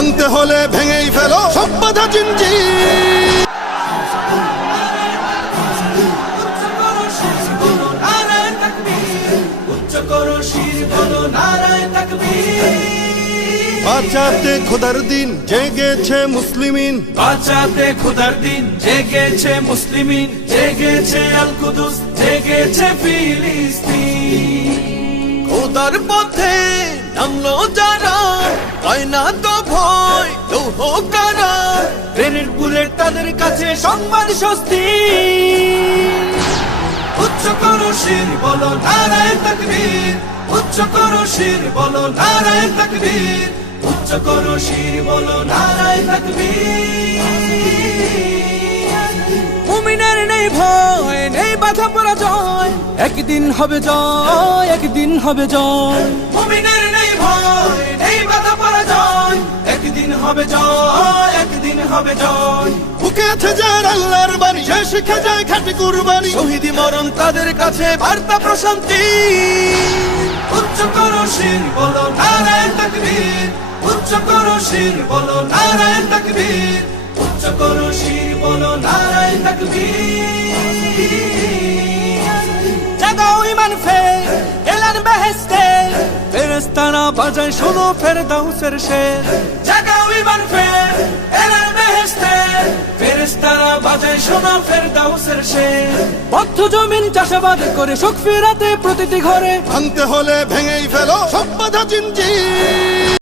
ভাঙতে হলে ভেঙেই ফেলো সব বাধা জিঞ্জির। বাঁচাতে খোদার দিন জেগেছে মুসলিমিন, বাঁচাতে খোদার দিন জেগেছে মুসলিমিন, জেগেছে আল কুদুস, জেগেছে ফিলিস্তিন। খোদার পথে নামলো যারা, হয় না তো ভয় লৌহ কারা, ট্রেনের বুলেট তাদের কাছে সংবাদ স্বস্তি। উচ্চ করো শির বলো নারায়ে তাকবীর, উচ্চ করো শির বলো নারায়ে তাকবীর, উচ্চ করো শির বলো নারায়ে তাকবীর। মুমিনের নেই ভয়, নেই বাধা পরাজয়, একদিন হবে জয়, একদিন হবে জয়। মুমিনের নেই ভয়, নেই বাধা পরাজয়, একদিন হবে জয়, একদিন হবে জয়। বুকে আছে যার আল্লাহর বাণী, সে শিখে যায় খাঁটি কুরবানি, শহীদি মরণ তাদের কাছে বার্তা প্রশান্তি। উচ্চ করো শির বলো নারায়ে তাকবীর, উচ্চ করো শির বলো নারায়ে তাকবীর, উচ্চ করো শির বলো নারায়ে তাকবীর। জাগাও ঈমান ফের এলান বেহেশতে, ফেরেশতারা বাজায় শোনো ফেরদাউসের শের। জাগাও ঈমান ফের এলান বেহেশতে, ফেরেশতারা বাজায় শোনো ফেরদাউসের শের। বদ্ধ জমিন চাষাবাদ করে সুখ ফেরাতে প্রতিটি ঘরে, ভাঙতে হলে ভেঙেই ফেলো সব বাধা জিঞ্জির।